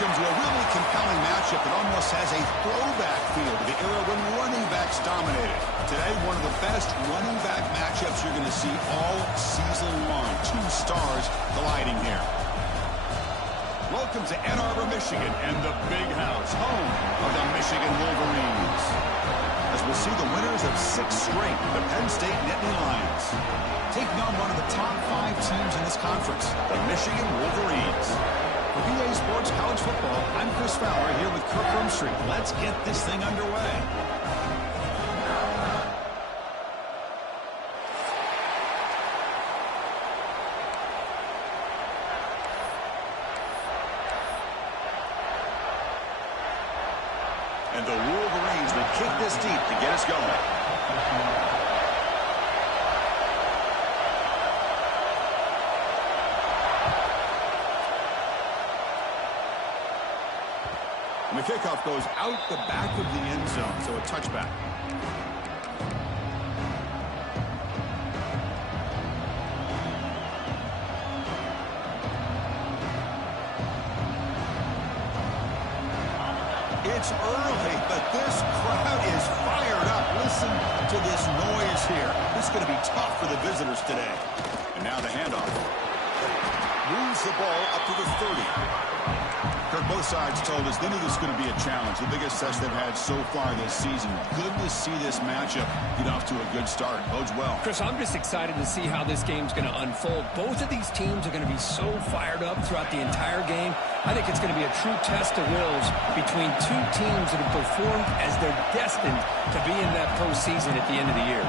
welcome to a really compelling matchup that almost has a throwback feel to the era when running backs dominated. Today, one of the best running back matchups you're going to see all season long. Two stars colliding here. Welcome to Ann Arbor, Michigan, and the Big House, home of the Michigan Wolverines. As we'll see the winners of 6 straight, the Penn State Nittany Lions, taking on one of the top 5 teams in this conference, the Michigan Wolverines. For BA Sports College Football, I'm Chris Fowler here with Kirk Rumstreet. Let's get this thing underway. And the Wolverines will kick this deep to get us going. And the kickoff goes out the back of the end zone, so a touchback. It's early, but this crowd is fired up. Listen to this noise here. This is going to be tough for the visitors today. And now the handoff. Moves the ball up to the 30. Kirk, both sides told us they knew this was going to be a challenge. The biggest test they've had so far this season. Good to see this matchup get off to a good start. Bodes well. Chris, I'm just excited to see how this game's going to unfold. Both of these teams are going to be so fired up throughout the entire game. I think it's going to be a true test of wills between two teams that have performed as they're destined to be in that postseason at the end of the year.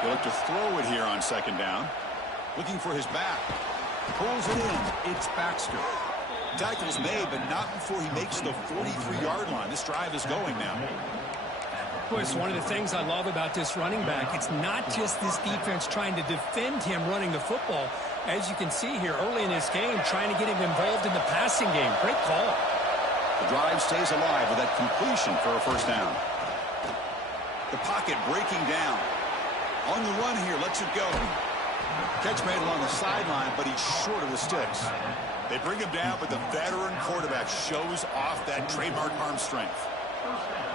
They'll look to throw it here on second down. Looking for his back. Pulls it in. It's Baxter. Tackle's made, but not before he makes the 43-yard line. This drive is going now. Boy, it's one of the things I love about this running back. It's not just this defense trying to defend him running the football. As you can see here early in this game, trying to get him involved in the passing game. Great call. The drive stays alive with that completion for a first down. The pocket breaking down. On the run here, lets it go. Catch made along the sideline, but he's short of the sticks. They bring him down, but the veteran quarterback shows off that trademark arm strength.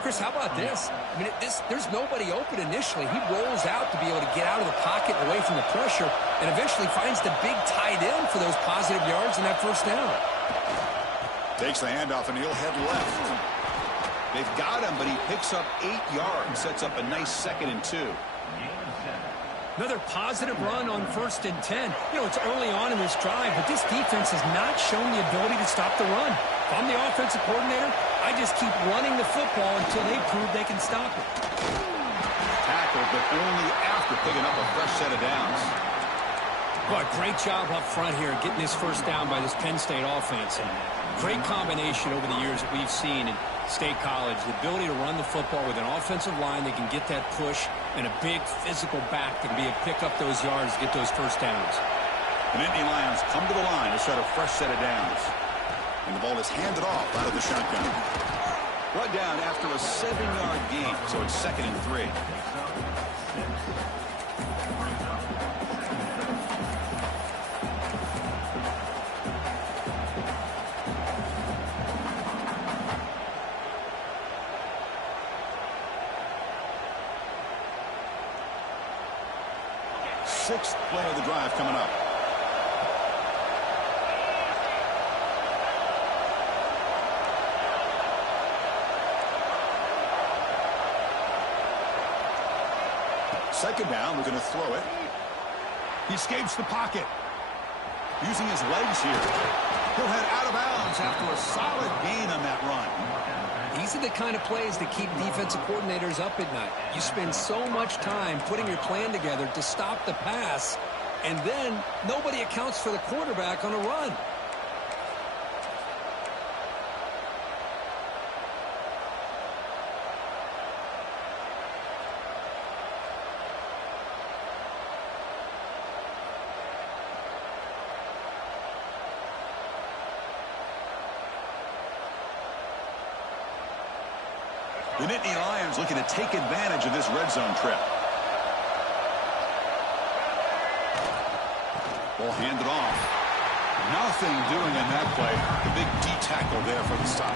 Chris, how about this? I mean, there's nobody open initially. He rolls out to be able to get out of the pocket away from the pressure and eventually finds the big tight end for those positive yards in that first down. Takes the handoff, and he'll head left. They've got him, but he picks up 8 yards. Sets up a nice 2nd and 2. Another positive run on 1st and 10. You know, it's early on in this drive, but this defense has not shown the ability to stop the run. If I'm the offensive coordinator, I just keep running the football until they prove they can stop it. Tackled, but only after picking up a fresh set of downs. Boy, great job up front here getting this first down by this Penn State offense. And great combination over the years that we've seen in State College. The ability to run the football with an offensive line that can get that push and a big physical back that can be able to pick up those yards to get those first downs. The Nittany Lions come to the line to set a fresh set of downs. And the ball is handed off out of the shotgun. Brought down after a 7-yard gain, so it's 2nd and 3. Sixth play of the drive coming up. Second down, we're going to throw it. He escapes the pocket. Using his legs here. He'll head out of bounds after a solid gain on that run. These are the kind of plays that keep defensive coordinators up at night. You spend so much time putting your plan together to stop the pass, and then nobody accounts for the quarterback on a run. The Nittany Lions looking to take advantage of this red zone trip. Ball handed off. Nothing doing in that play. The big D tackle there for the stop.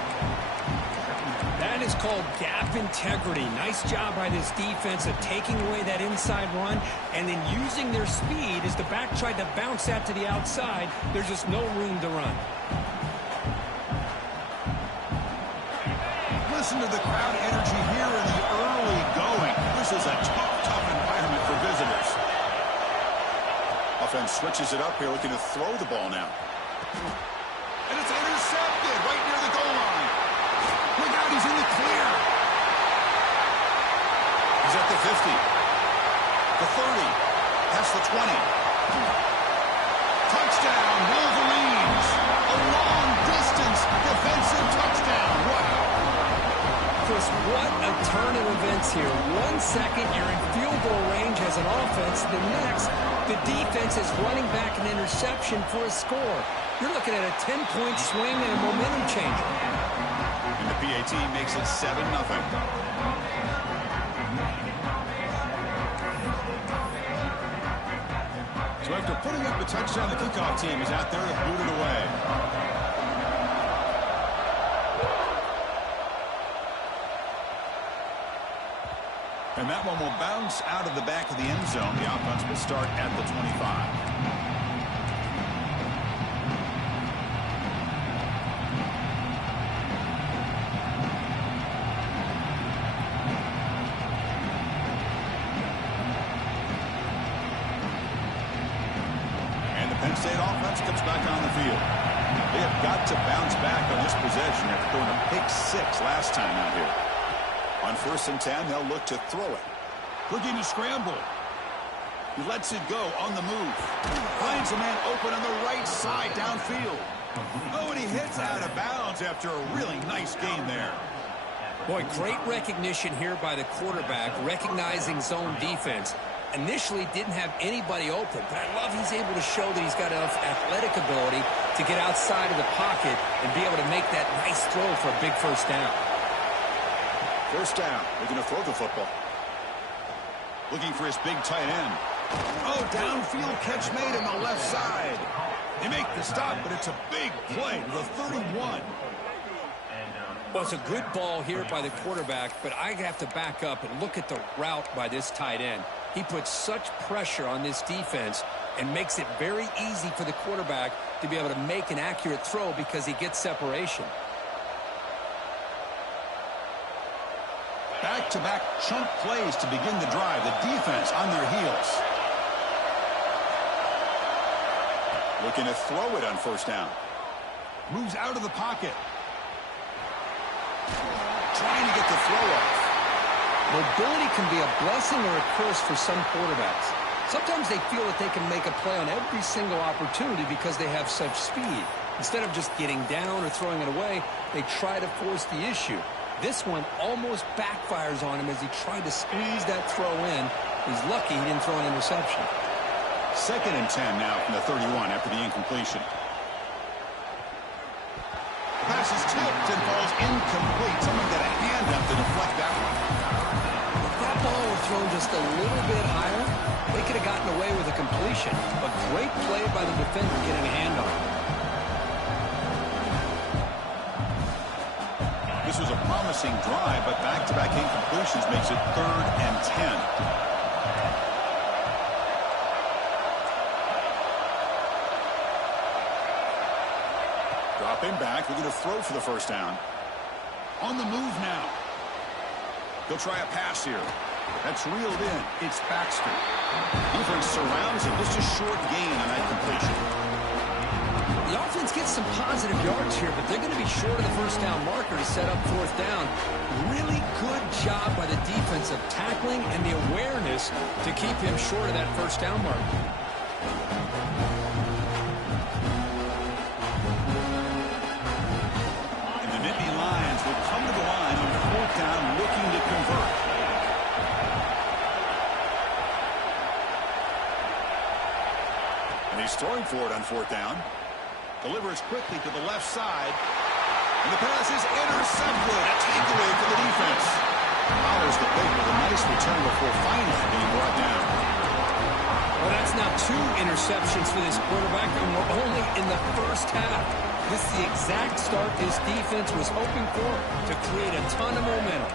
That is called gap integrity. Nice job by this defense of taking away that inside run and then using their speed as the back tried to bounce that to the outside. There's just no room to run. Listen to the crowd energy here in the early going. This is a tough environment for visitors. Offense switches it up here, looking to throw the ball now. And it's intercepted right near the goal line. Look out, he's in the clear. He's at the 50. The 30. That's the 20. Touchdown, Wolverines. A long-distance defensive touchdown. Wow. Chris, what a turn of events here. 1 second, you're in field goal range as an offense. The next, the defense is running back an interception for a score. You're looking at a 10-point swing and a momentum changer. And the PAT makes it 7-0. So after putting up a touchdown, the kickoff team is out there to boot it away. And that one will bounce out of the back of the end zone. The offense will start at the 25. And the Penn State offense comes back on the field. They have got to bounce back on this possession after throwing a pick 6 last time out here. On 1st and 10, they'll look to throw it. Looking to scramble. He lets it go on the move. Finds a man open on the right side downfield. Oh, and he hits out of bounds after a really nice game there. Boy, great recognition here by the quarterback, recognizing zone defense. Initially didn't have anybody open, but I love he's able to show that he's got enough athletic ability to get outside of the pocket and be able to make that nice throw for a big first down. First down. They're going to throw the football. Looking for his big tight end. Oh, downfield catch made on the left side. They make the stop, but it's a big play to the 31. Well, it's a good ball here by the quarterback, but I have to back up and look at the route by this tight end. He puts such pressure on this defense and makes it very easy for the quarterback to be able to make an accurate throw because he gets separation. Back-to-back chunk plays to begin the drive. The defense on their heels. Looking to throw it on 1st down. Moves out of the pocket. Trying to get the throw off. Mobility can be a blessing or a curse for some quarterbacks. Sometimes they feel that they can make a play on every single opportunity because they have such speed. Instead of just getting down or throwing it away, they try to force the issue. This one almost backfires on him as he tried to squeeze that throw in. He's lucky he didn't throw an interception. 2nd and 10 now from the 31 after the incompletion. The pass is tipped and falls incomplete. Someone got a hand up to deflect that one. If that ball were thrown just a little bit higher, they could have gotten away with a completion. A great play by the defender getting a hand on it. This was a promising drive, but back-to-back incompletions makes it 3rd and 10. Dropping back, looking to throw for the 1st down. On the move now. He'll try a pass here. That's reeled in. It's Baxter. Defense surrounds him. Just a short gain on that completion. The offense gets some positive yards here, but they're going to be short of the 1st down marker to set up 4th down. Really good job by the defense of tackling and the awareness to keep him short of that 1st down marker. And the Nittany Lions will come to the line on 4th down, looking to convert. And he's throwing for it on 4th down. Delivers quickly to the left side. And the pass is intercepted. A takeaway for the defense. Powers the big with a nice return before finally being brought down. Well, that's not 2 interceptions for this quarterback, and we're only in the first half. This is the exact start this defense was hoping for to create a ton of momentum.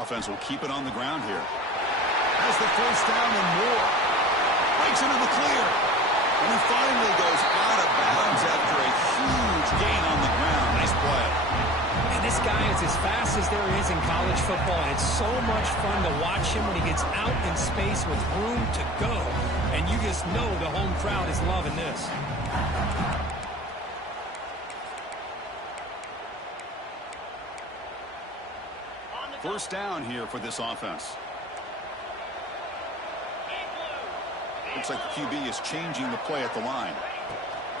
Offense will keep it on the ground here. Has the first down and more. Breaks into the clear. And he finally goes out of bounds after a huge gain on the ground. Nice play. And this guy is as fast as there is in college football, and it's so much fun to watch him when he gets out in space with room to go. And you just know the home crowd is loving this. First down here for this offense. Looks like the QB is changing the play at the line.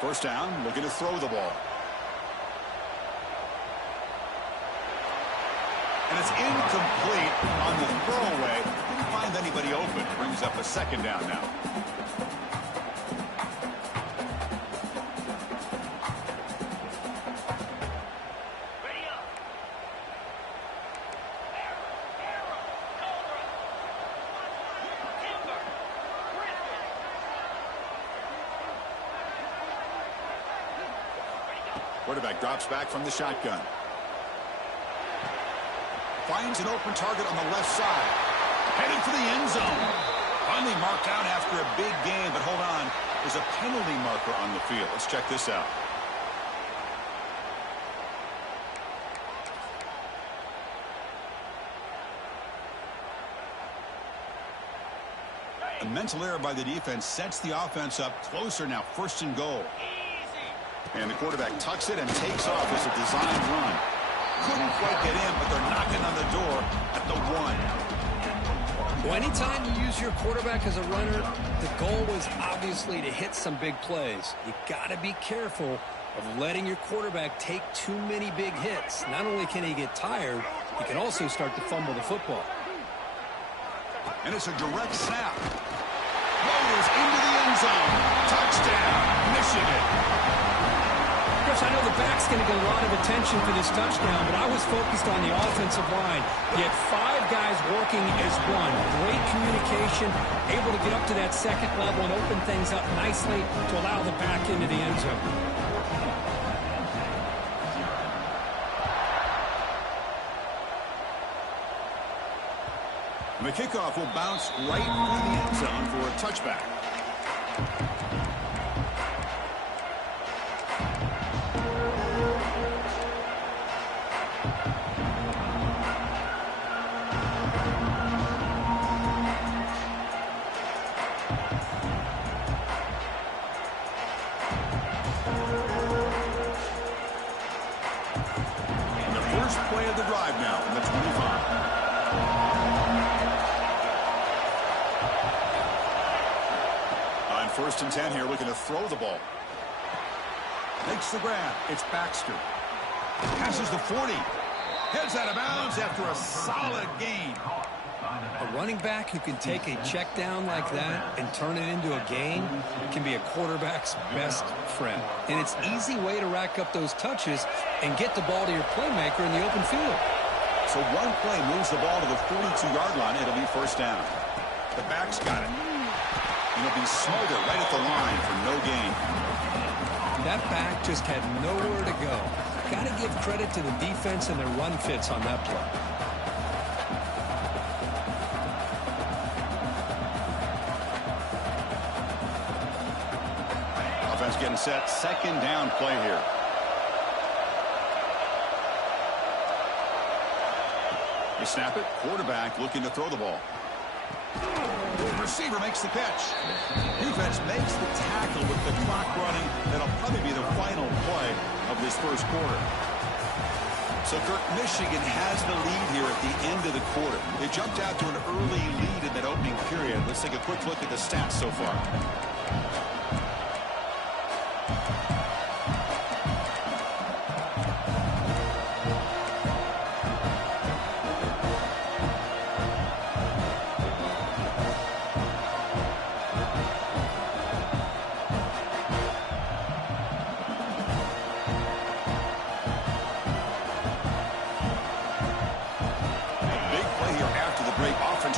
First down, looking to throw the ball. And it's incomplete on the throwaway. Didn't find anybody open. Brings up a second down now. Quarterback drops back from the shotgun. Finds an open target on the left side. Headed for the end zone. Finally marked out after a big game, but hold on. There's a penalty marker on the field. Let's check this out. A mental error by the defense sets the offense up closer now. First and goal. And the quarterback tucks it and takes off as a design run. Couldn't quite get in, but they're knocking on the door at the 1. Well, anytime you use your quarterback as a runner, the goal was obviously to hit some big plays. You got to be careful of letting your quarterback take too many big hits. Not only can he get tired, he can also start to fumble the football. And it's a direct snap. Floaters into the end zone. Touchdown, Michigan. Chris, I know the back's going to get a lot of attention for this touchdown, but I was focused on the offensive line. You had 5 guys working as one. Great communication, able to get up to that second level and open things up nicely to allow the back into the end zone. The kickoff will bounce right through the end zone for a touchback. Play of the drive now from the 25. On 1st and 10 here, looking to throw the ball. Makes the grab. It's Baxter. Passes the 40. Heads out of bounds after a solid gain. A running back who can take a check down like that and turn it into a gain can be a quarterback's best friend. And it's an easy way to rack up those touches and get the ball to your playmaker in the open field. So one play moves the ball to the 42-yard line. It'll be first down. The back's got it. And it'll be Smolder right at the line for no gain. That back just had nowhere to go. Got to give credit to the defense and their run fits on that play. Offense getting set. Second down play here. They snap it. Quarterback looking to throw the ball. Receiver makes the catch. Defense makes the tackle with the clock running. That'll probably be the final play of this first quarter. So, Kirk, Michigan has the lead here at the end of the quarter. They jumped out to an early lead in that opening period. Let's take a quick look at the stats so far.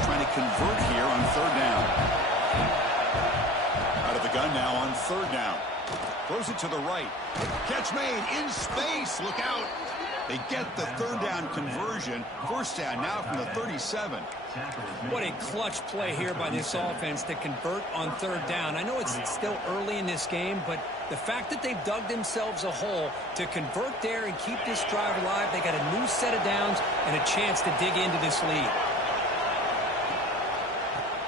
trying to convert here on third down. Out of the gun now on third down. Throws it to the right. Catch made in space. Look out. They get the third down conversion. First down now from the 37. What a clutch play here by this offense to convert on third down. I know it's still early in this game, but the fact that they've dug themselves a hole to convert there and keep this drive alive, they got a new set of downs and a chance to dig into this lead.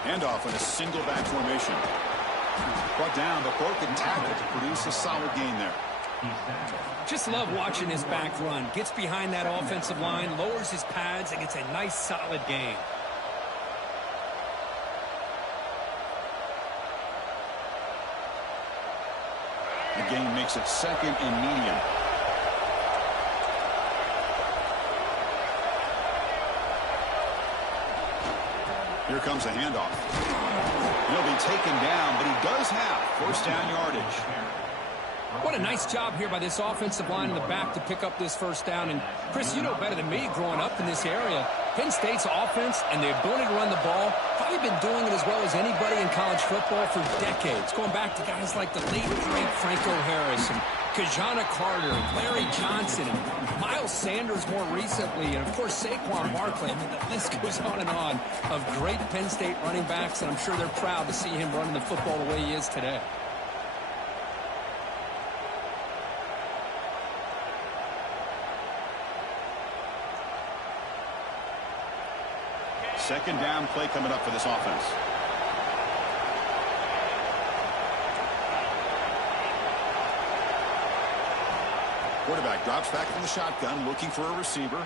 Handoff in a single back formation. Brought down, but broken tackle to produce a solid gain there. Just love watching his back run. Gets behind that offensive line, lowers his pads, and gets a nice solid gain. The gain makes it second and medium. Here comes a handoff. He'll be taken down, but he does have first down yardage. What a nice job here by this offensive line in the back to pick up this first down. And, Chris, you know better than me growing up in this area, Penn State's offense and the ability to run the ball, probably been doing it as well as anybody in college football for decades, going back to guys like the late, great Franco Harris and Kajana Carter and Larry Johnson and Miles Sanders more recently, and, of course, Saquon Barkley. I mean, the list goes on and on of great Penn State running backs, and I'm sure they're proud to see him running the football the way he is today. Second down play coming up for this offense. Quarterback drops back from the shotgun, looking for a receiver.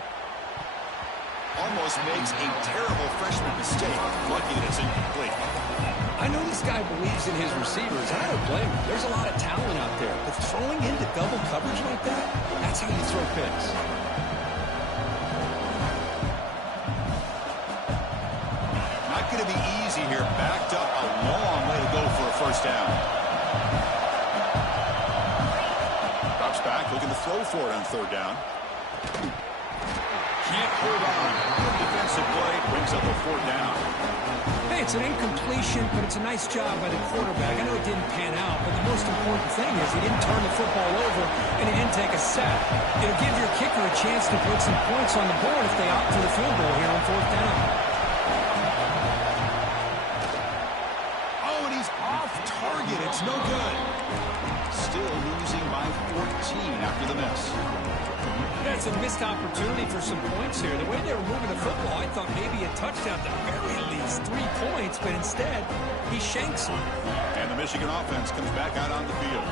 Almost makes a terrible freshman mistake. Lucky that it's incomplete. I know this guy believes in his receivers, and I don't blame him. There's a lot of talent out there, but throwing into double coverage like that, that's how you throw picks. Not going to be easy here. Backed up a long way to go for a first down. Drops back, looking to throw for it on third down. Can't hold on. Good defensive play brings up a fourth down. Hey, it's an incompletion, but it's a nice job by the quarterback. I know it didn't pan out, but the most important thing is he didn't turn the football over and he didn't take a sack. It'll give your kicker a chance to put some points on the board if they opt for the field goal here on fourth down. Oh, and he's off target. It's no good. Still losing by 14 after the miss. That's a missed opportunity for some points here. The way they were moving the football, I thought maybe a touchdown to very least 3 points, but instead, he shanks them. And the Michigan offense comes back out on the field.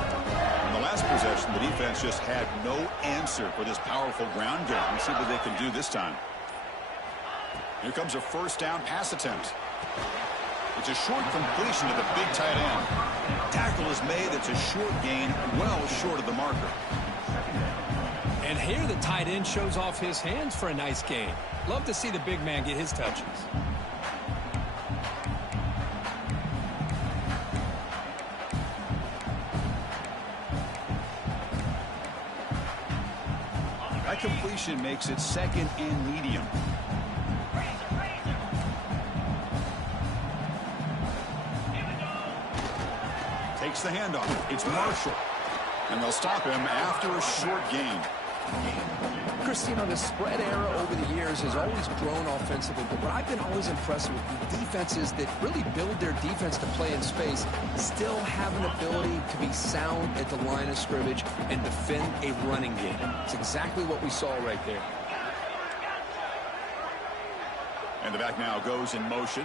In the last possession, the defense just had no answer for this powerful ground game. Let's see what they can do this time. Here comes a first down pass attempt. It's a short completion to the big tight end. Tackle is made. It's a short gain, well short of the marker. And here the tight end shows off his hands for a nice gain. Love to see the big man get his touches. That completion makes it second and medium. Takes the handoff. It's Marshall. And they'll stop him after a short gain. Chris, you know, the spread era over the years has always grown offensively, but what I've been always impressed with the defenses that really build their defense to play in space still have an ability to be sound at the line of scrimmage and defend a running game. It's exactly what we saw right there. And the back now goes in motion.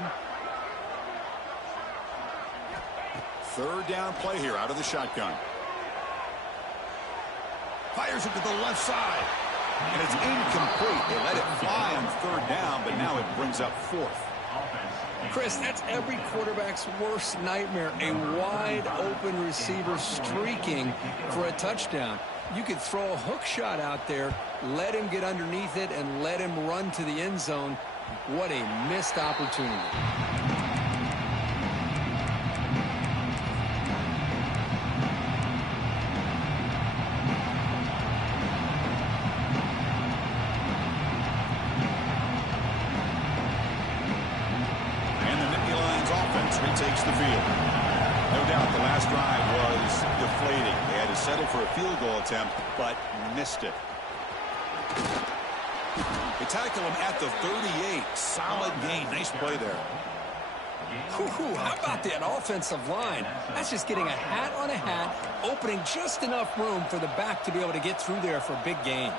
Third down play here out of the shotgun. Fires it to the left side. And it's incomplete. They let it fly on third down, but now it brings up fourth. Chris, that's every quarterback's worst nightmare. A wide open receiver streaking for a touchdown. You could throw a hook shot out there, let him get underneath it, and let him run to the end zone. What a missed opportunity. takes the field. No doubt the last drive was deflating. They had to settle for a field goal attempt, but missed it. They tackle him at the 38. Solid gain. Nice play there. How about that offensive line? That's just getting a hat on a hat, opening just enough room for the back to be able to get through there for a big gain.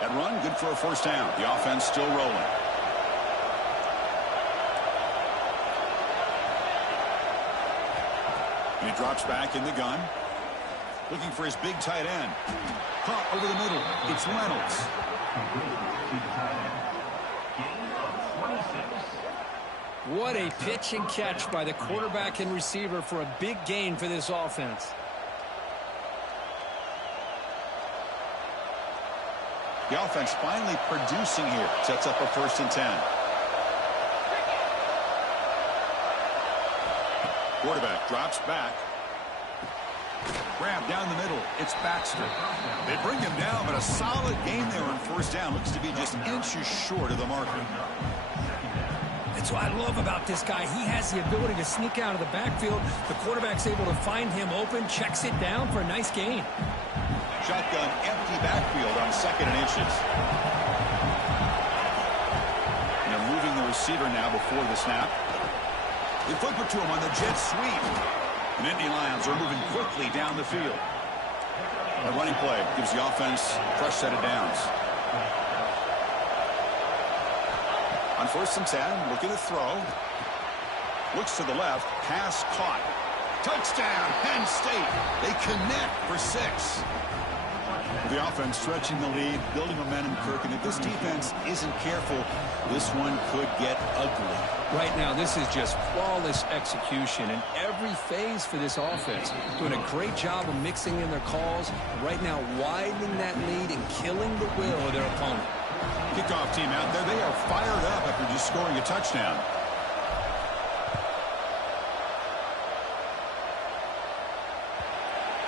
That run, good for a first down. The offense still rolling. And he drops back in the gun. Looking for his big tight end. Caught over the middle. It's Reynolds. What a pitch and catch by the quarterback and receiver for a big gain for this offense. The offense finally producing here. Sets up a 1st and 10. Quarterback drops back. Grab down the middle. It's Baxter. They bring him down, but a solid gain there on 1st down. Looks to be just inches short of the marker. That's what I love about this guy. He has the ability to sneak out of the backfield. The quarterback's able to find him open, checks it down for a nice gain. Shotgun, empty backfield on 2nd and inches. And they're moving the receiver now before the snap. They flip it to him on the jet sweep. And Indy Lions are moving quickly down the field. A running play gives the offense a fresh set of downs. On 1st and 10, looking to throw. Looks to the left, pass caught. Touchdown, Penn State. They connect for 6. The offense stretching the lead, building momentum, Kirk. And if this defense isn't careful, this one could get ugly. Right now, this is just flawless execution in every phase for this offense. Doing a great job of mixing in their calls. Right now, widening that lead and killing the will of their opponent. Kickoff team out there. They are fired up after just scoring a touchdown.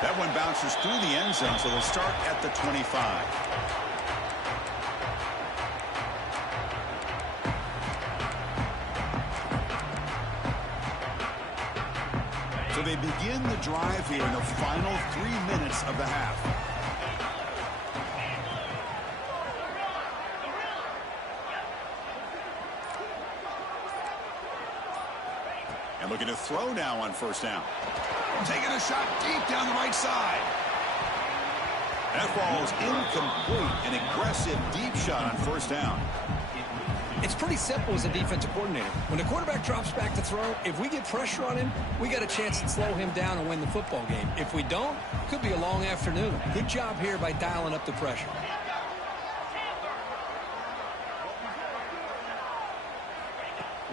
That one bounces through the end zone, so they'll start at the 25. So they begin the drive here in the final 3 minutes of the half. And looking to throw now on 1st down. Taking a shot deep down the right side. That falls incomplete. An aggressive deep shot on 1st down. It's pretty simple as a defensive coordinator. When the quarterback drops back to throw, if we get pressure on him, we got a chance to slow him down and win the football game. If we don't, it could be a long afternoon. Good job here by dialing up the pressure.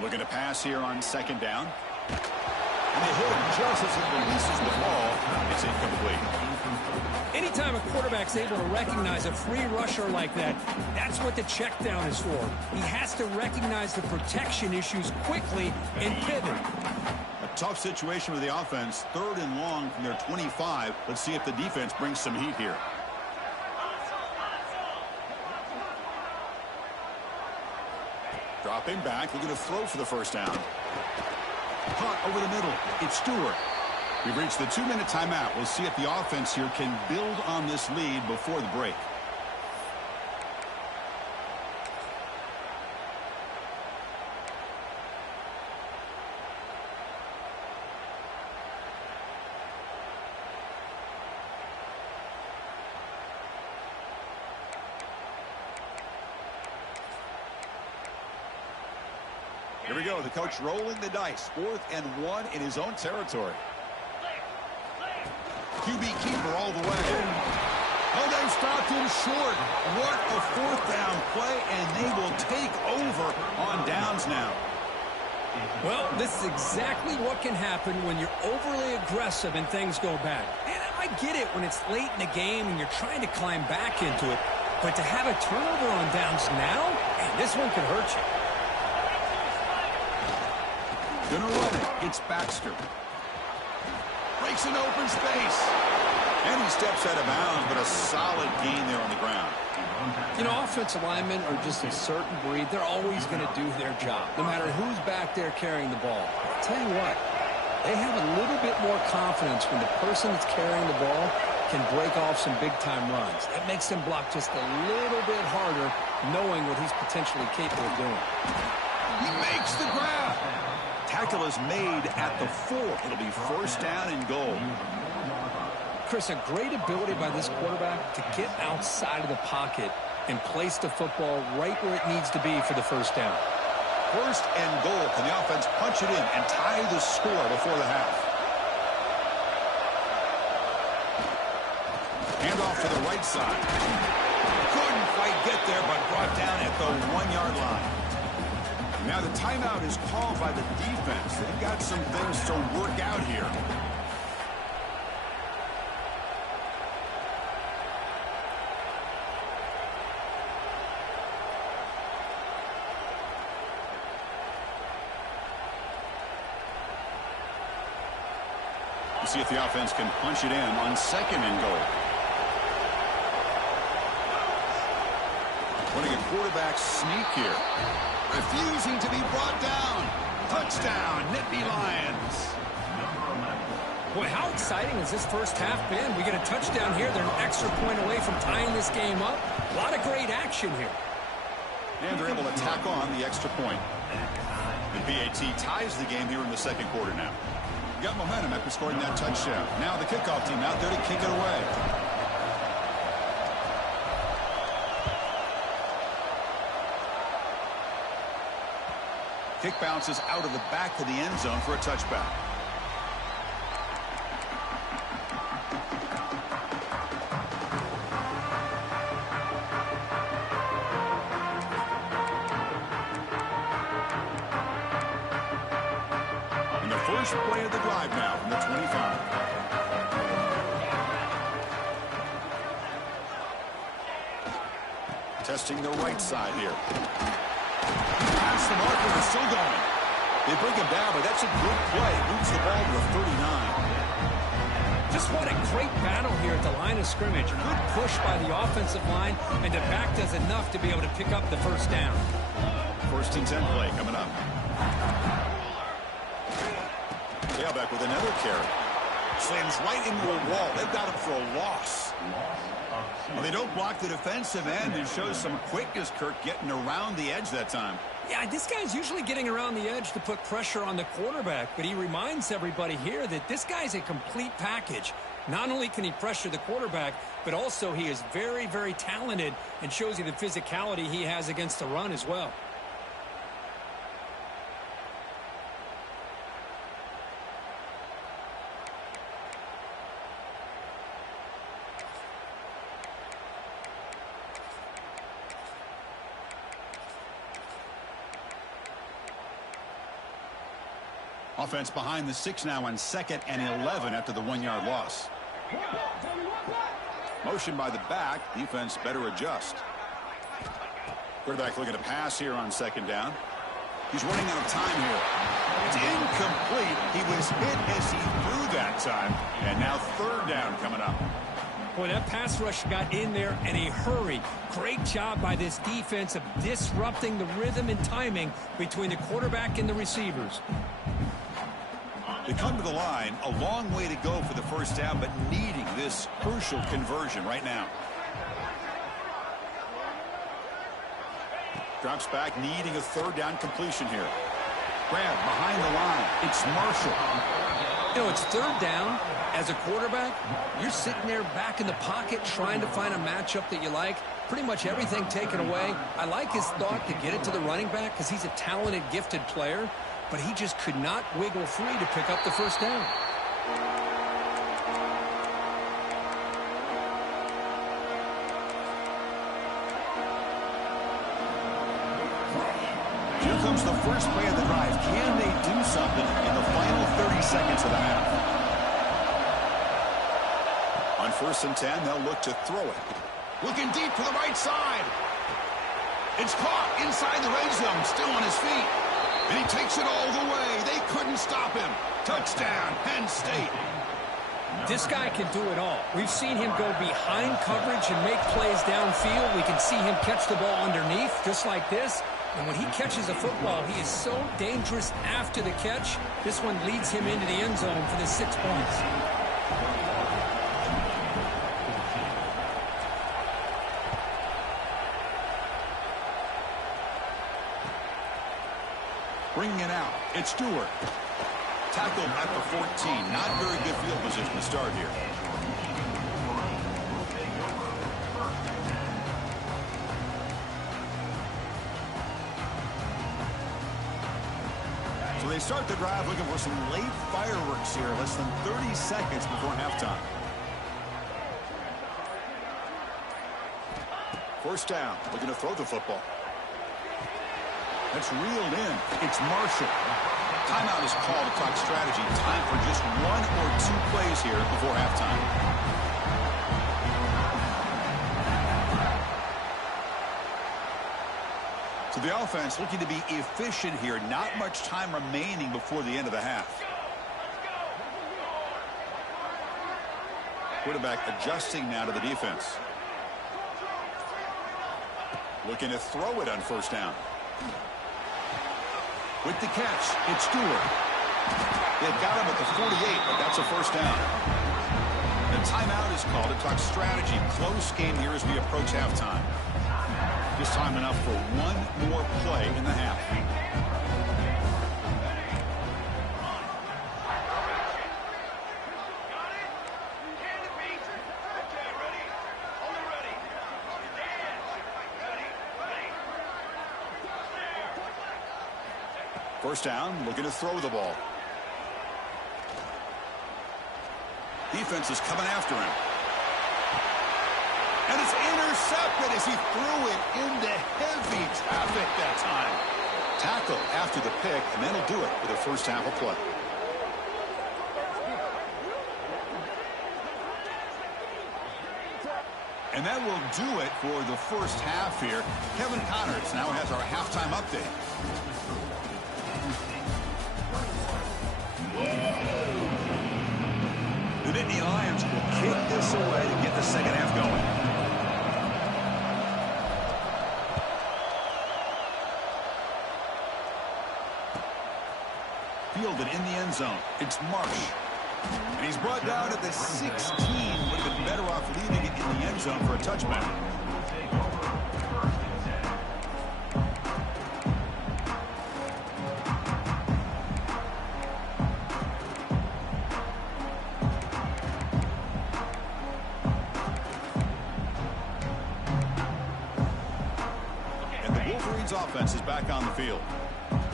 Looking to pass here on 2nd down. And they hit him just as he releases the ball. It's incomplete. Anytime a quarterback's able to recognize a free rusher like that, that's what the check down is for. He has to recognize the protection issues quickly and pivot. A tough situation with the offense. 3rd and long from their 25. Let's see if the defense brings some heat here. Dropping back, looking to throw for the 1st down. Caught over the middle. It's Stewart. We've reached the 2-minute timeout. We'll see if the offense here can build on this lead before the break. Here we go. The coach rolling the dice. 4th and 1 in his own territory. QB keeper all the way. Oh, they've stopped him short. What a 4th down play, and they will take over on downs now. Well, this is exactly what can happen when you're overly aggressive and things go bad. And I get it when it's late in the game and you're trying to climb back into it. But to have a turnover on downs now, man, this one could hurt you. Gonna run it. It's Baxter. Breaks an open space. And he steps out of bounds, but a solid gain there on the ground. You know, offensive linemen are just a certain breed. They're always going to do their job, no matter who's back there carrying the ball. I'll tell you what, they have a little bit more confidence when the person that's carrying the ball can break off some big-time runs. That makes them block just a little bit harder, knowing what he's potentially capable of doing. He makes the grab. Tackle is made at the 4. It'll be first down and goal. Chris, a great ability by this quarterback to get outside of the pocket and place the football right where it needs to be for the first down. First and goal. Can the offense punch it in and tie the score before the half? Hand off to the right side. Couldn't quite get there, but brought down at the 1-yard line. Now the timeout is called by the defense. They've got some things to work out here. See if the offense can punch it in on second and goal. Running a quarterback sneak here. Refusing to be brought down. Touchdown, Nittany Lions. Boy, how exciting has this first half been? We get a touchdown here. They're an extra point away from tying this game up. A lot of great action here. And they're able to tack on the extra point. The BAT ties the game here in the second quarter now. Got momentum after scoring that touchdown. Now the kickoff team out there to kick it away. Kick bounces out of the back of the end zone for a touchback. First play of the drive now from the 25. Testing the right side here. Pass the marker is still going. They bring him down, but that's a good play. Moves the ball to the 39. Just what a great battle here at the line of scrimmage. Good push by the offensive line, and the back does enough to be able to pick up the first down. First and 10 play coming up. Tailback with another carry. Slams right into a wall. They've got him for a loss. Well, they don't block the defensive end and shows some quickness, Kirk, getting around the edge that time. Yeah, this guy's usually getting around the edge to put pressure on the quarterback, but he reminds everybody here that this guy's a complete package. Not only can he pressure the quarterback, but also he is very, very talented and shows you the physicality he has against the run as well. Offense behind the 6 now on 2nd and 11 after the 1-yard loss. Motion by the back. Defense better adjust. Quarterback looking to pass here on 2nd down. He's running out of time here. It's incomplete. He was hit as he threw that time. And now 3rd down coming up. Boy, that pass rush got in there in a hurry. Great job by this defense of disrupting the rhythm and timing between the quarterback and the receivers. They come to the line, a long way to go for the first down, but needing this crucial conversion right now. Drops back, needing a 3rd down completion here. Grab behind the line. It's Marshall. You know, it's 3rd down. As a quarterback, you're sitting there back in the pocket trying to find a matchup that you like. Pretty much everything taken away. I like his thought to get it to the running back because he's a talented, gifted player. But he just could not wiggle free to pick up the first down. Here comes the first play of the drive. Can they do something in the final 30 seconds of the half? On 1st and 10, they'll look to throw it. Looking deep to the right side. It's caught inside the red zone, still on his feet. And he takes it all the way. They couldn't stop him. Touchdown, Penn State. This guy can do it all. We've seen him go behind coverage and make plays downfield. We can see him catch the ball underneath, just like this. And when he catches a football, he is so dangerous after the catch. This one leads him into the end zone for the 6 points. Bringing it out, it's Stewart. Tackled at the 14. Not very good field position to start here. So they start the drive looking for some late fireworks here. Less than 30 seconds before halftime. First down, looking to throw the football. That's reeled in. It's Marshall. Timeout is called to talk strategy. Time for just 1 or 2 plays here before halftime. So the offense looking to be efficient here. Not much time remaining before the end of the half. Quarterback adjusting now to the defense. Looking to throw it on first down. With the catch, it's Stewart. They've got him at the 48, but that's a first down. The timeout is called to talk strategy. Close game here as we approach halftime. Just time enough for 1 more play in the half. First down, looking to throw the ball. Defense is coming after him. And it's intercepted as he threw it into heavy traffic that time. Tackle after the pick, and that'll do it for the first half of play. And that will do it for the first half here. Kevin Connors now has our halftime update. The Nittany Lions will kick this away to get the second half going. Fielded in the end zone. It's Marsh. And he's brought down at the 16. Would have been better off leaving it in the end zone for a touchback. Offense is back on the field.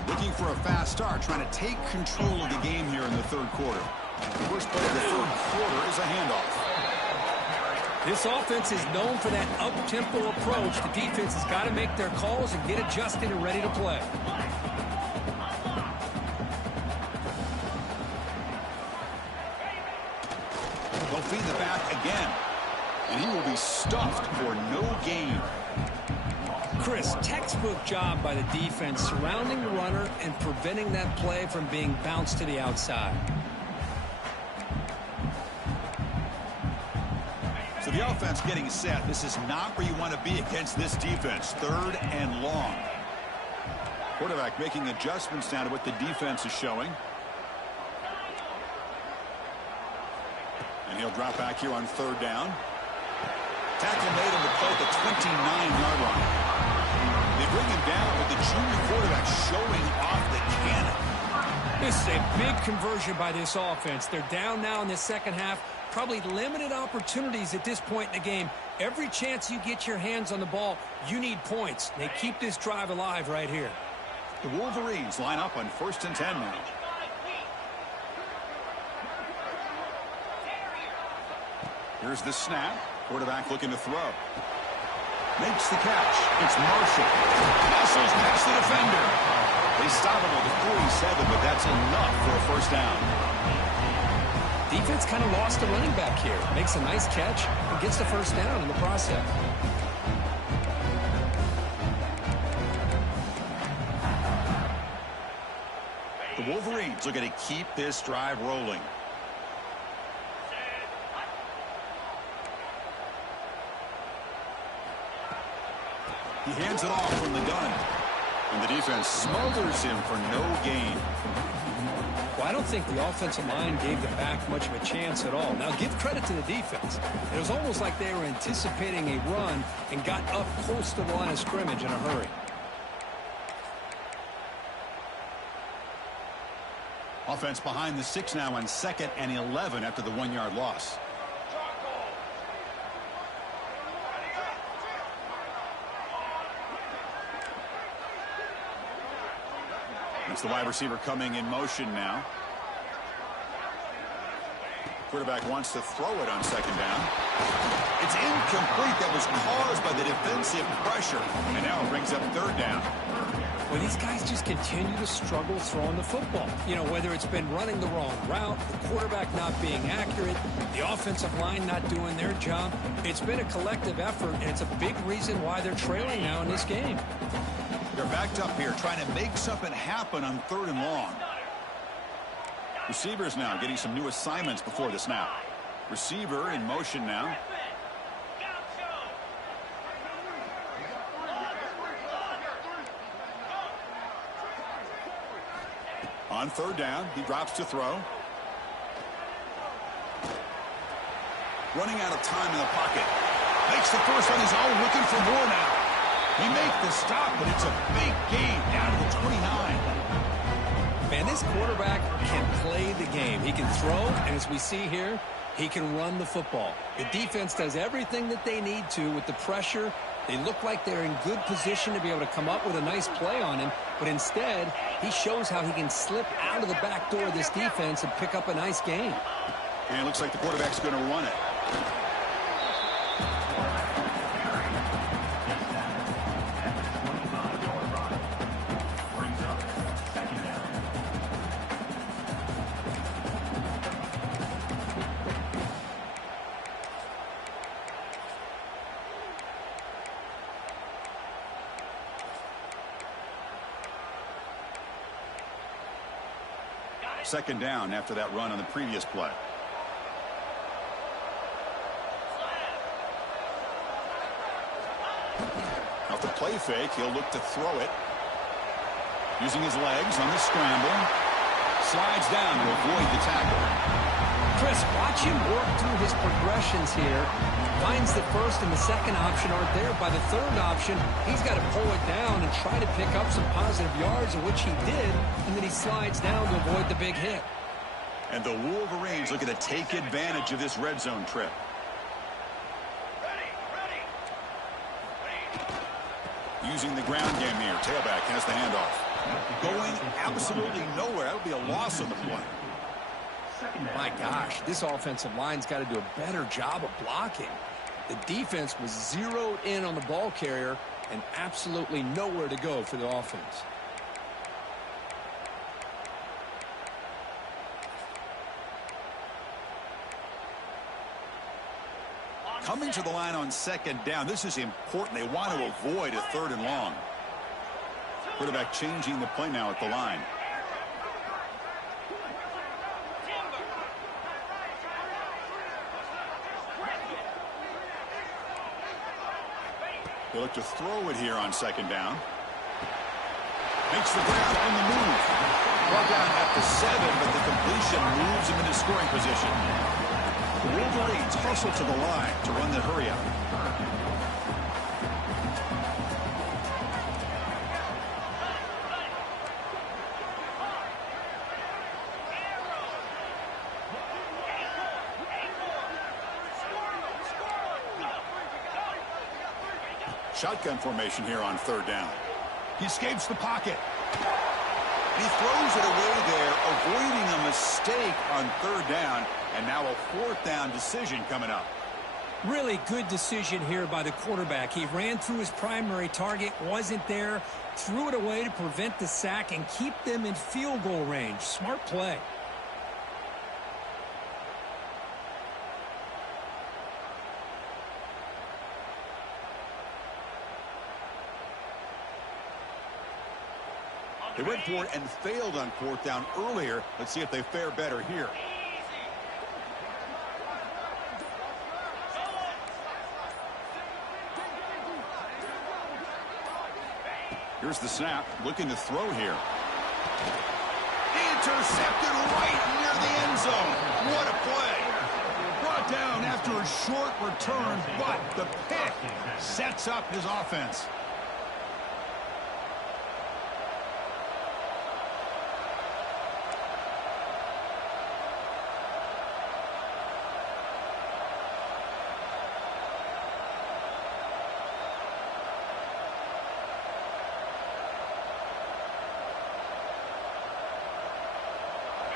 Looking for a fast start, trying to take control of the game here in the third quarter. The first play of the third quarter is a handoff. This offense is known for that up-tempo approach. The defense has got to make their calls and get adjusted and ready to play. They'll feed the back again. And he will be stuffed for no gain. Chris, textbook job by the defense surrounding the runner and preventing that play from being bounced to the outside. So the offense getting set. This is not where you want to be against this defense. Third and long. Quarterback making adjustments now to what the defense is showing. And he'll drop back here on third down. Tackle made him to play at the 29-yard line. They bring him down with the junior quarterback showing off the cannon. This is a big conversion by this offense. They're down now in the second half. Probably limited opportunities at this point in the game. Every chance you get your hands on the ball, you need points. They keep this drive alive right here. The Wolverines line up on 1st and 10 now. Here's the snap. Quarterback looking to throw. Makes the catch. It's Marshall. Muscles past the defender. They stop him at the 47, but that's enough for a first down. Defense kind of lost a running back here. Makes a nice catch and gets the first down in the process. The Wolverines looking to keep this drive rolling. He hands it off from the gun. And the defense smothers him for no gain. Well, I don't think the offensive line gave the back much of a chance at all. Now, give credit to the defense. It was almost like they were anticipating a run and got up close to the line of scrimmage in a hurry. Offense behind the 6 now on 2nd and 11 after the 1-yard loss. It's the wide receiver coming in motion now. Quarterback wants to throw it on 2nd down. It's incomplete. That was caused by the defensive pressure. And now it brings up 3rd down. Well, these guys just continue to struggle throwing the football. You know, whether it's been running the wrong route, the quarterback not being accurate, the offensive line not doing their job. It's been a collective effort, and it's a big reason why they're trailing now in this game. They're backed up here trying to make something happen on 3rd and long. Receivers now getting some new assignments before the snap. Receiver in motion now. On 3rd down, he drops to throw. Running out of time in the pocket. Makes the first on his own, looking for more now. He makes the stop, but it's a big gain down to the 29. Man, this quarterback can play the game. He can throw, and as we see here, he can run the football. The defense does everything that they need to with the pressure. They look like they're in good position to be able to come up with a nice play on him, but instead, he shows how he can slip out of the back door of this defense and pick up a nice gain. And it looks like the quarterback's going to run it. Second down after that run on the previous play. Off the play fake, he'll look to throw it. Using his legs on the scramble. Slides down to avoid the tackle. Chris, watch him work through his progressions here. Finds the first and the second option aren't there. By the 3rd option, he's got to pull it down and try to pick up some positive yards, of which he did, and then he slides down to avoid the big hit. And the Wolverines looking to take advantage of this red zone trip. Using the ground game here. Tailback has the handoff. Going absolutely nowhere. That would be a loss on the play. My gosh, this offensive line's got to do a better job of blocking. The defense was zeroed in on the ball carrier and absolutely nowhere to go for the offense. Coming to the line on 2nd down. This is important. They want to avoid a 3rd and long. Quarterback changing the play now at the line. They look to throw it here on 2nd down. Makes the grab on the move. Brought down at the 7, but the completion moves him into scoring position. The Wolverines hustle to the line to run the hurry up. Shotgun formation here on 3rd down. He escapes the pocket. And he throws it away there, avoiding a mistake on 3rd down. And now a 4th down decision coming up. Really good decision here by the quarterback. He ran through his primary target, wasn't there, threw it away to prevent the sack and keep them in field goal range. Smart play. They went for it and failed on 4th down earlier. Let's see if they fare better here. Here's the snap, looking to throw here. Intercepted right near the end zone. What a play. Brought down after a short return, but the pick sets up his offense.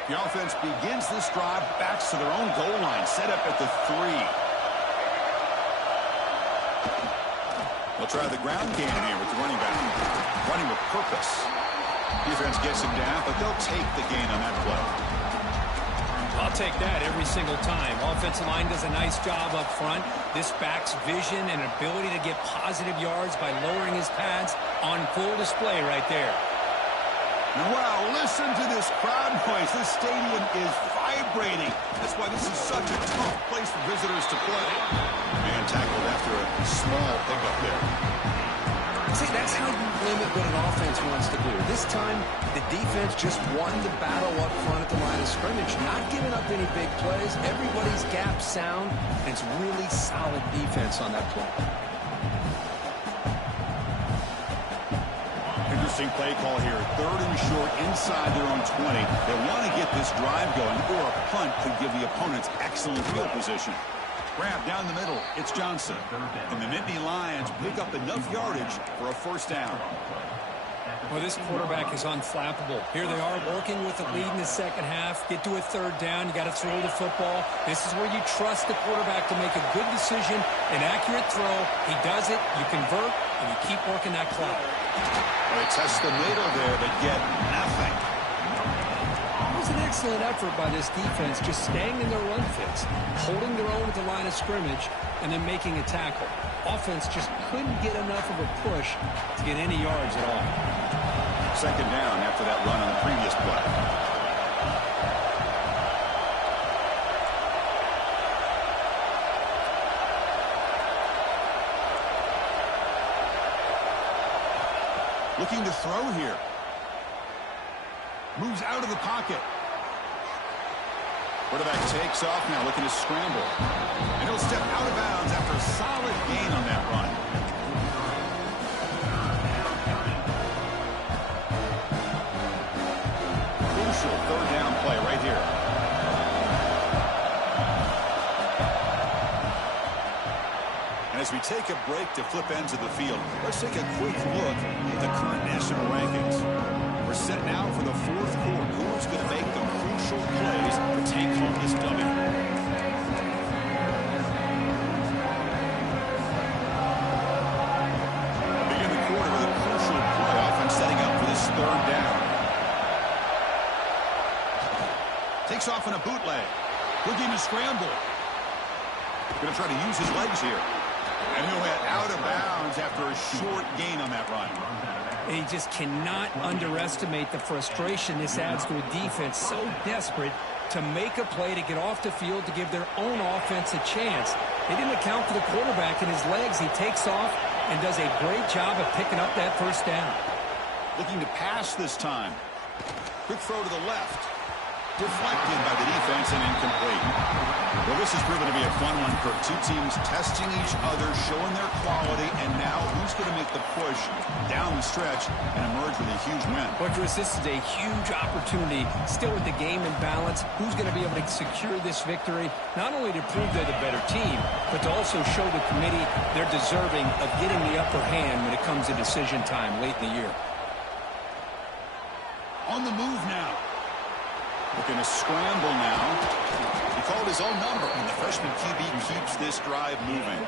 The offense begins this drive, backs to their own goal line, set up at the 3. They'll try the ground game here with the running back. Running with purpose. Defense gets him down, but they'll take the gain on that play. I'll take that every single time. Offensive line does a nice job up front. This back's vision and ability to get positive yards by lowering his pads on full display right there. Wow, listen to this crowd noise. This stadium is vibrating. That's why this is such a tough place for visitors to play. Man tackled after a small pickup there. See, that's how you limit what an offense wants to do. This time, the defense just won the battle up front at the line of scrimmage, not giving up any big plays. Everybody's gap sound, and it's really solid defense on that play. Interesting play call here. 3rd and short inside their own 20. They want to get this drive going, or a punt could give the opponents excellent field position. Grab down the middle. It's Johnson. And the Nittany Lions pick up enough yardage for a first down. Well, this quarterback is unflappable. Here they are working with the lead in the second half. Get to a 3rd down. You got to throw the football. This is where you trust the quarterback to make a good decision, an accurate throw. He does it. You convert, and you keep working that clock. They test the middle there, but get nothing. It was an excellent effort by this defense, just staying in their run fits, holding their own at the line of scrimmage, and then making a tackle. Offense just couldn't get enough of a push to get any yards at all. 2nd down after that run on the previous play. Looking to throw here. Moves out of the pocket. Quarterback takes off now, looking to scramble. And he'll step out of bounds after a solid gain on that run. Crucial 3rd down play right here. And as we take a break to flip ends of the field, let's take a quick look at the current national rankings. We're set now for the 4th quarter. Who's going to make the crucial plays to take home this W? Begin the quarter with a crucial play offense setting up for this 3rd down. Takes off in a bootleg. Looking to scramble. Going to try to use his legs here. And he'll head out of bounds after a short gain on that run. He just cannot underestimate the frustration this adds to a defense so desperate to make a play to get off the field to give their own offense a chance. They didn't account for the quarterback and his legs. He takes off and does a great job of picking up that 1st down. Looking to pass this time. Quick throw to the left. Deflected by the defense and incomplete. Well, this has proven to be a fun one for 2 teams testing each other, showing their quality, and now who's going to make the push down the stretch and emerge with a huge win. Well, Chris, this is a huge opportunity. Still with the game in balance, who's going to be able to secure this victory, not only to prove they're the better team, but to also show the committee they're deserving of getting the upper hand when it comes to decision time late in the year. On the move now. Looking to scramble now. He called his own number, and the freshman QB keeps this drive moving.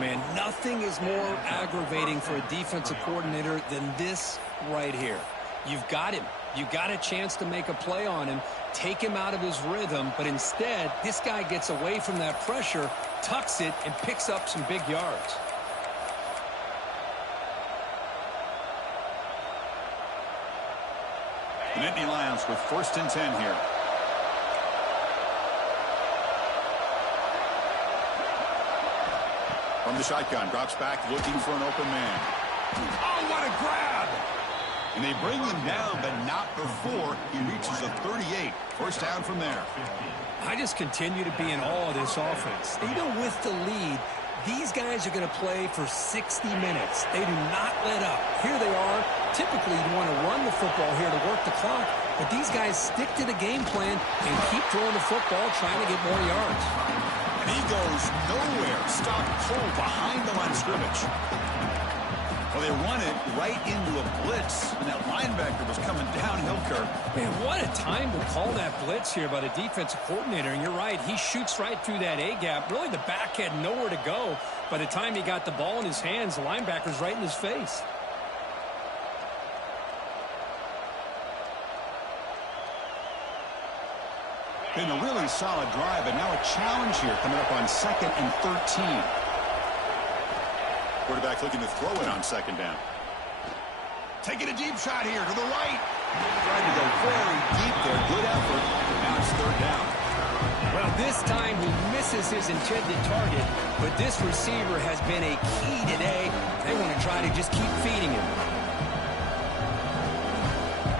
Man, nothing is more aggravating for a defensive coordinator than this right here. You've got him. You got a chance to make a play on him, take him out of his rhythm, but instead, this guy gets away from that pressure, tucks it, and picks up some big yards. The Nittany Lions with 1st and 10 here. From the shotgun, drops back, looking for an open man. Oh, what a grab! And they bring him down, but not before he reaches a 38. First down from there. I just continue to be in awe of this offense. Even with the lead, these guys are going to play for 60 minutes. They do not let up. Here they are. Typically, you want to run the football here to work the clock, but these guys stick to the game plan and keep throwing the football, trying to get more yards. And he goes nowhere. Stop cold behind the line of scrimmage. Well, they run it right into a blitz, and that linebacker was coming downhill, Kirk. Man, what a time to call that blitz here by the defensive coordinator. And you're right, he shoots right through that A-gap. Really, the back had nowhere to go. By the time he got the ball in his hands, the linebacker's right in his face. Been a really solid drive, but now a challenge here coming up on 2nd and 13. Quarterback looking to throw it on 2nd down. Taking a deep shot here to the right. Trying to go very deep there. Good effort. Now it's 3rd down. Well, this time he misses his intended target, but this receiver has been a key today. They want to try to just keep feeding him.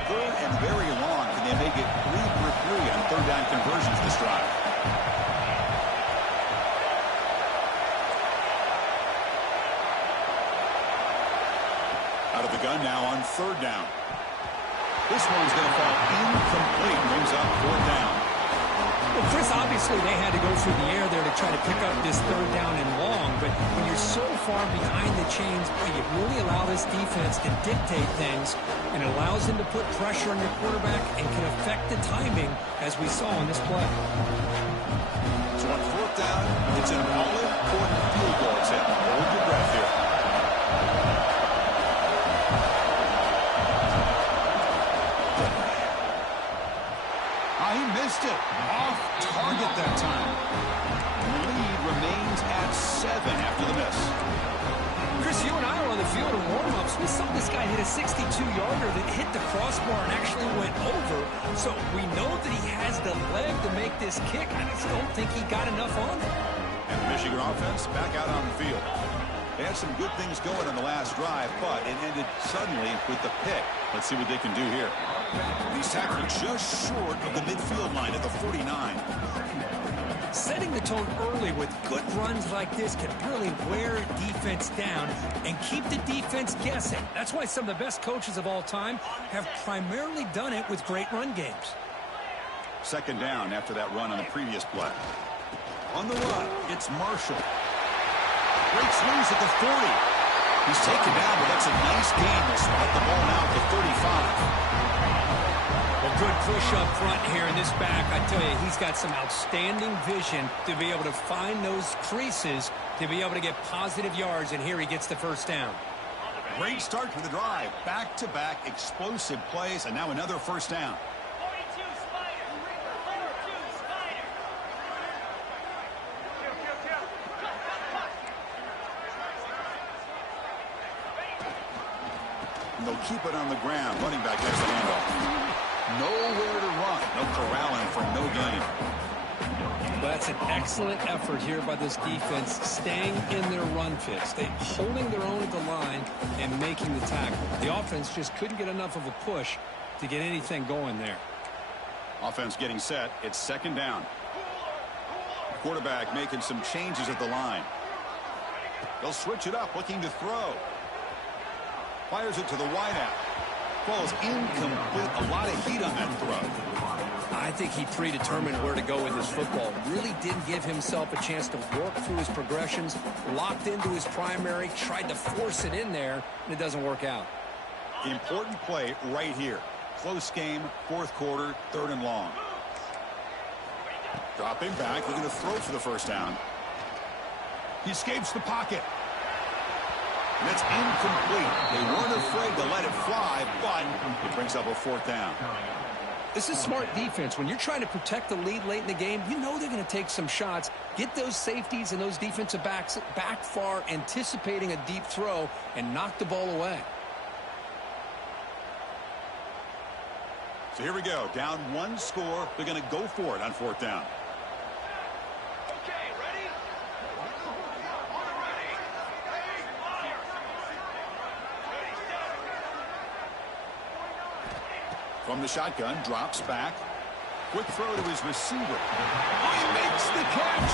3rd and very long. Can they make it 3 for 3 on 3rd down conversions this drive? Out of the gun now on 3rd down. This one's going to fall incomplete. Brings up 4th down. Well, Chris, obviously they had to go through the air there to try to pick up this 3rd down and long, but when you're so far behind the chains, you really allow this defense to dictate things, and it allows them to put pressure on your quarterback and can affect the timing, as we saw in this play. So on 4th down, it's an all-important field goal attempt. Hold your breath here. He missed it. Off target that time. And the lead remains at 7 after the miss. Chris, you and I were on the field in warm-ups. We saw this guy hit a 62-yarder that hit the crossbar and actually went over. So we know that he has the leg to make this kick. I just don't think he got enough on it. And the Michigan offense back out on the field. They had some good things going on the last drive, but it ended suddenly with the pick. Let's see what they can do here. He's tackled just short of the midfield line at the 49. Setting the tone early with good runs like this can really wear a defense down and keep the defense guessing. That's why some of the best coaches of all time have primarily done it with great run games. 2nd down after that run on the previous play. On the run, it's Marshall. Breaks loose at the 40. He's taken down, but that's a nice gain. They'll spot the ball now at the 35. Well, good push up front here in this back. I tell you, he's got some outstanding vision to be able to find those creases, to be able to get positive yards, and here he gets the 1st down. Great start to the drive. Back-to-back explosive plays, and now another 1st down. And they'll keep it on the ground. Running back has the handoff. Nowhere to run. No corralling for no gain. That's an excellent effort here by this defense, staying in their run fits. They holding their own at the line and making the tackle. The offense just couldn't get enough of a push to get anything going there. Offense getting set. It's 2nd down. Quarterback making some changes at the line. They'll switch it up, looking to throw. Fires it to the wideout. Ball's incomplete. A lot of heat on that throw. I think he predetermined where to go with his football. Really didn't give himself a chance to work through his progressions. Locked into his primary. Tried to force it in there, and it doesn't work out. Important play right here. Close game, 4th quarter, 3rd and long. Dropping back, looking to throw for the 1st down. He escapes the pocket. And it's incomplete. They weren't afraid to let it fly, but it brings up a 4th down. This is smart defense. When you're trying to protect the lead late in the game, you know they're going to take some shots. Get those safeties and those defensive backs back far, anticipating a deep throw, and knock the ball away. So here we go. Down 1 score. They're going to go for it on 4th down. From the shotgun, drops back. Quick throw to his receiver. Oh, he makes the catch.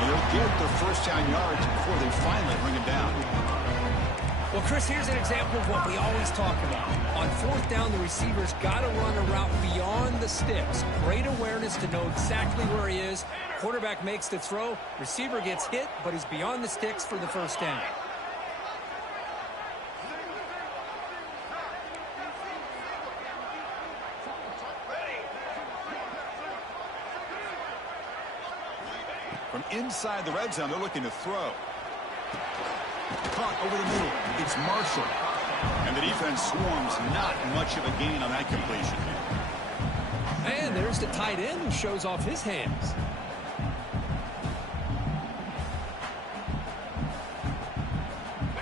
And he'll get the first down yards before they finally bring him down. Well, Chris, here's an example of what we always talk about. On fourth down, the receiver's got to run a route beyond the sticks. Great awareness to know exactly where he is. Quarterback makes the throw. Receiver gets hit, but he's beyond the sticks for the first down. From inside the red zone, they're looking to throw. Caught over the middle. It's Marshall. And the defense swarms. Not much of a gain on that completion. And there's the tight end who shows off his hands.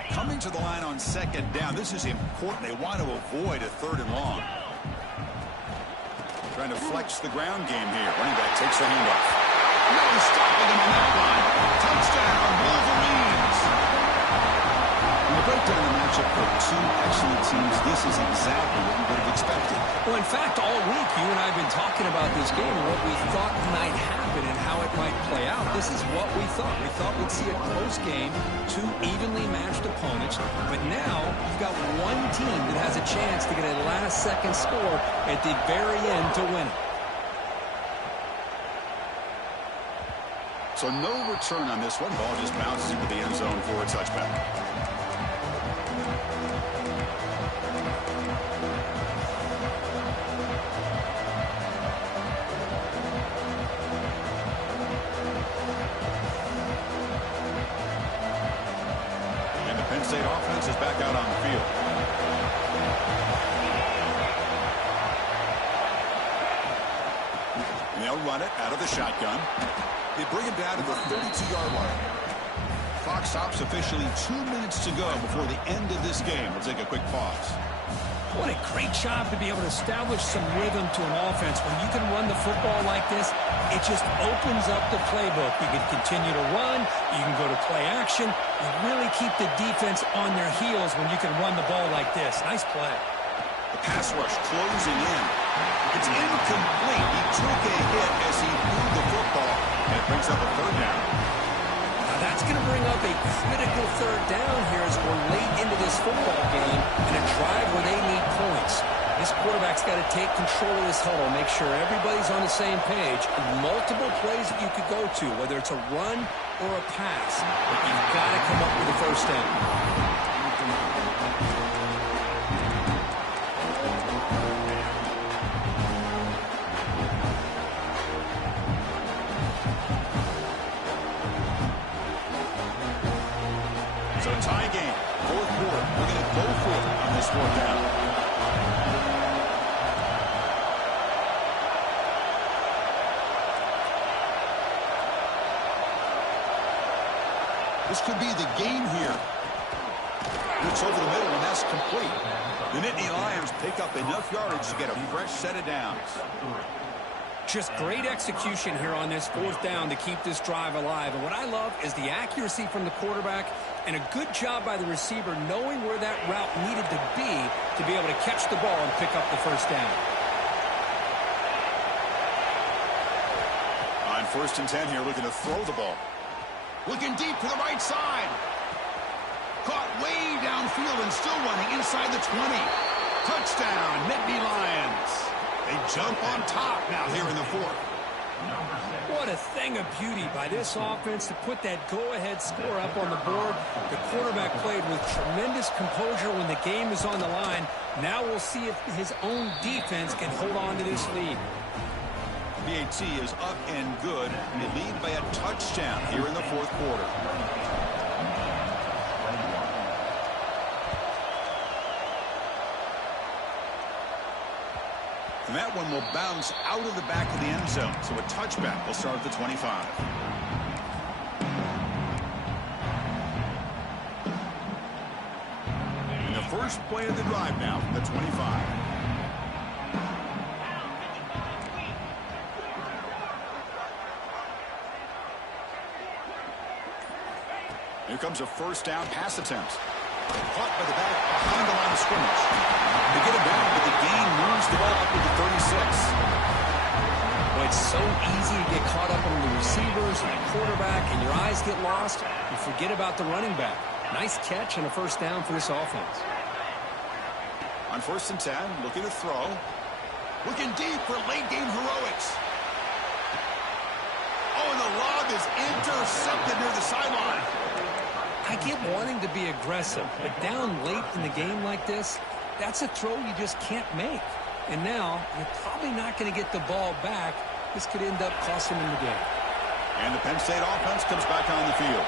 Coming to the line on second down. This is important. They want to avoid a 3rd and long. Trying to flex the ground game here. Running back takes the handoff. No stopping him on that line. Touchdown, Wolverines. When you break down the matchup for two excellent teams, this is exactly what we would have expected. Well, in fact, all week, you and I have been talking about this game and what we thought might happen and how it might play out. This is what we thought. We thought we'd see a close game, two evenly matched opponents. But now, you've got one team that has a chance to get a last-second score at the very end to win it. So no return on this one. Ball just bounces into the end zone for a touchback. And the Penn State offense is back out on the field. And they'll run it out of the shotgun. They bring him down to the 32-yard line. Clock stops officially 2 minutes to go before the end of this game. We'll take a quick pause. What a great job to be able to establish some rhythm to an offense. When you can run the football like this, it just opens up the playbook. You can continue to run. You can go to play action. You really keep the defense on their heels when you can run the ball like this. Nice play. The pass rush closing in. It's incomplete. He took a hit as he threw the football. And it brings up a 3rd down. Now that's going to bring up a critical 3rd down here as we're late into this football game in a drive where they need points. This quarterback's got to take control of this huddle, make sure everybody's on the same page. Multiple plays that you could go to, whether it's a run or a pass. But you've got to come up with a first down. So tie game, 4th quarter. We're going to go for it on this 4th down. This could be the game here. Looks over the middle, and that's complete. The Nittany Lions pick up enough yardage to get a fresh set of downs. Just great execution here on this 4th down to keep this drive alive. And what I love is the accuracy from the quarterback and a good job by the receiver knowing where that route needed to be able to catch the ball and pick up the first down. On 1st and 10 here, looking to throw the ball. Looking deep to the right side. Caught way downfield and still running inside the 20. Touchdown, Nittany Lions. They jump on top now here in the 4th. What a thing of beauty by this offense to put that go-ahead score up on the board. The quarterback played with tremendous composure when the game is on the line. Now we'll see if his own defense can hold on to this lead. BAT is up and good. And they lead by a touchdown here in the 4th quarter. And that one will bounce out of the back of the end zone. So a touchback will start at the 25. And the first play of the drive now from the 25. Here comes a first down pass attempt. Caught by the back behind the line of scrimmage. They get it down, but the gain moves the ball up to the 36. Well, it's so easy to get caught up on the receivers and the quarterback, and your eyes get lost. You forget about the running back. Nice catch and a first down for this offense. On 1st and 10, looking to throw. Looking deep for late-game heroics. Oh, and the lob is intercepted near the sideline. I get wanting to be aggressive, but down late in the game like this, that's a throw you just can't make. And now, you're probably not going to get the ball back. This could end up costing them the game. And the Penn State offense comes back on the field.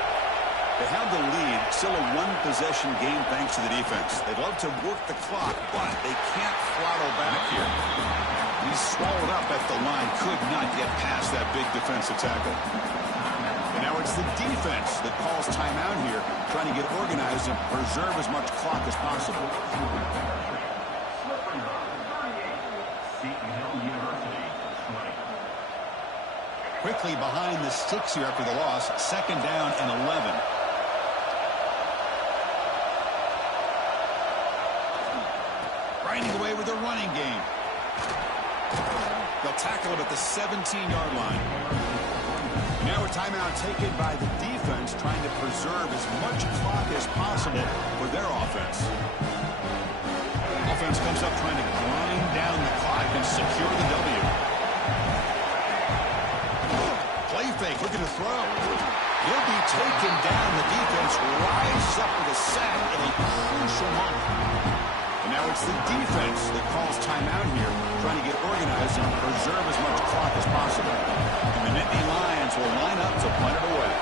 They have the lead, still a one-possession game thanks to the defense. They'd love to work the clock, but they can't throttle back here. He's swallowed up at the line, could not get past that big defensive tackle. And now it's the defense that calls timeout here, trying to get organized and preserve as much clock as possible. Quickly behind the sticks here after the loss. 2nd down and 11. Grinding away with the running game. They'll tackle him at the 17-yard line. Now a timeout taken by the defense, trying to preserve as much clock as possible for their offense. Offense comes up trying to grind down the clock and secure the W. Play fake, looking to throw. He'll be taken down. The defense rises up with a sack at a crucial moment. And now it's the defense that calls timeout here, trying to get organized and preserve as much clock as possible. And the Nittany Lions will line up to punt it away.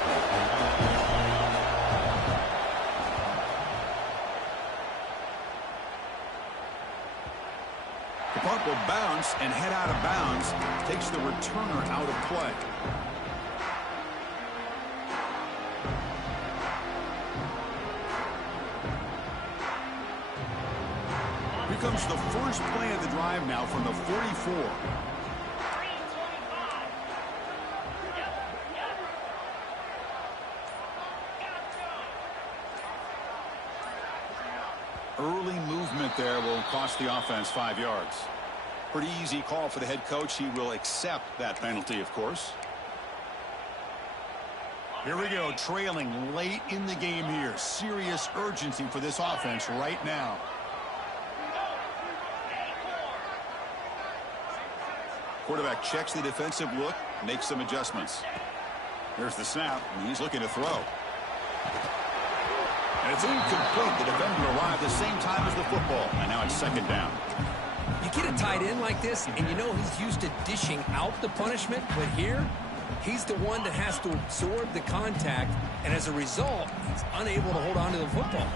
The punt will bounce and head out of bounds. Takes the returner out of play. Here comes the first play of the drive now from the 44. Early movement there will cost the offense 5 yards. Pretty easy call for the head coach. He will accept that penalty, of course. Here we go, trailing late in the game here. Serious urgency for this offense right now. Quarterback checks the defensive look, makes some adjustments. Here's the snap, and he's looking to throw. And it's incomplete. The defender arrived the same time as the football, and now it's 2nd down. You get a tight end like this, and you know he's used to dishing out the punishment, but here, he's the one that has to absorb the contact, and as a result, he's unable to hold on to the football.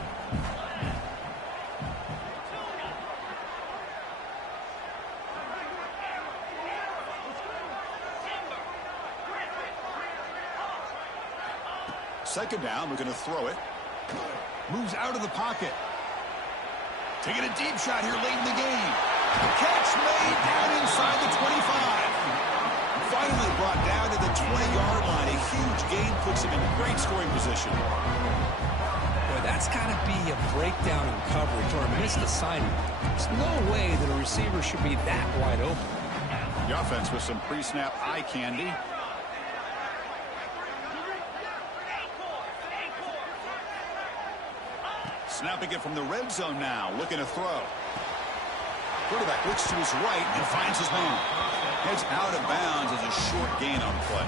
Second down, we're going to throw it. Moves out of the pocket. Taking a deep shot here late in the game. Catch made down inside the 25. Finally brought down to the 20-yard line. A huge gain puts him in great scoring position. Boy, that's got to be a breakdown in coverage or a missed assignment. There's no way that a receiver should be that wide open. The offense with some pre-snap eye candy. Snapping it from the red zone now, looking to throw. Quarterback looks to his right and finds his man. Heads out of bounds as a short gain on the play.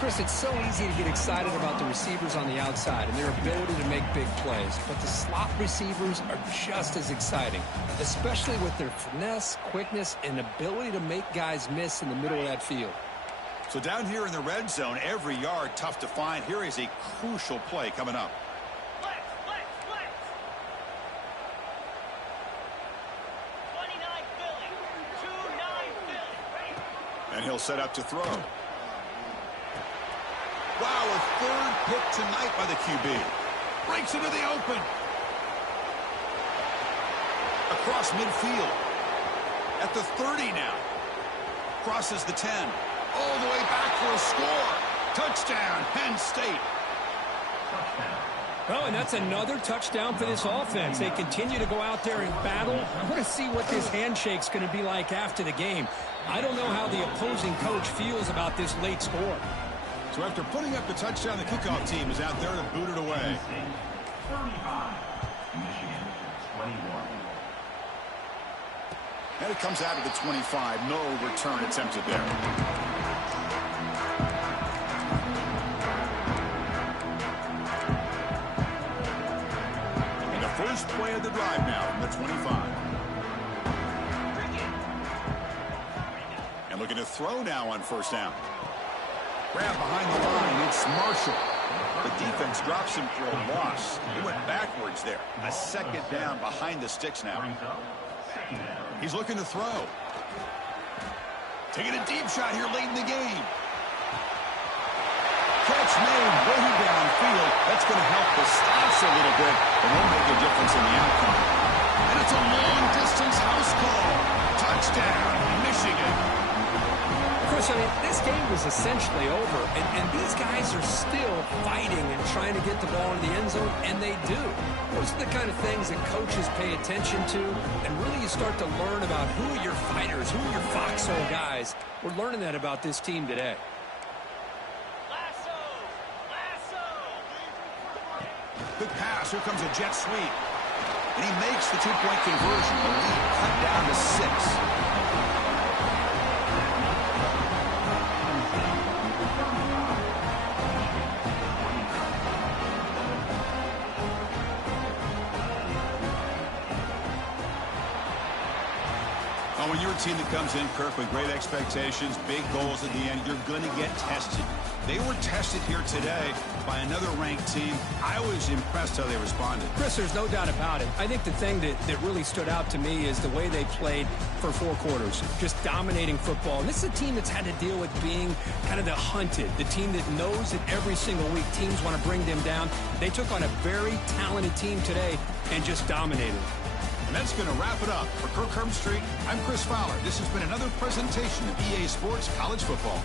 Chris, it's so easy to get excited about the receivers on the outside and their ability to make big plays, but the slot receivers are just as exciting, especially with their finesse, quickness, and ability to make guys miss in the middle of that field. So down here in the red zone, every yard tough to find. Here is a crucial play coming up. And he'll set up to throw. Wow, a third pick tonight by the QB. Breaks into the open. Across midfield. At the 30 now. Crosses the 10. All the way back for a score. Touchdown, Penn State. Oh, and that's another touchdown for this offense. They continue to go out there and battle. I want to see what this handshake's going to be like after the game. I don't know how the opposing coach feels about this late score. So after putting up the touchdown, the kickoff team is out there to boot it away. 35, Michigan, 21. And it comes out of the 25. No return attempted there. And the first play of the drive now from the 25. And looking to throw now on first down. Grab behind the line. It's Marshall. The defense drops him for a loss. He went backwards there. A second down behind the sticks now. He's looking to throw. Taking a deep shot here late in the game. Catch made way downfield. That's going to help the stats a little bit, but won't make a difference in the outcome. And it's a long-distance house call. Touchdown, Michigan. Chris, I mean, this game was essentially over, and these guys are still fighting and trying to get the ball in the end zone, and they do. Those are the kind of things that coaches pay attention to, and really you start to learn about who are your fighters, who are your foxhole guys. We're learning that about this team today. Good pass. Here comes a jet sweep. And he makes the two-point conversion. The lead cut down to 6. When you're a team that comes in, Kirk, with great expectations, big goals at the end, you're going to get tested. They were tested here today by another ranked team. I was impressed how they responded. Chris, there's no doubt about it. I think the thing that really stood out to me is the way they played for 4 quarters, just dominating football. And this is a team that's had to deal with being kind of the hunted, the team that knows that every single week teams want to bring them down. They took on a very talented team today and just dominated. And that's going to wrap it up. For Kirk Herbstreit, I'm Chris Fowler. This has been another presentation of EA Sports College Football.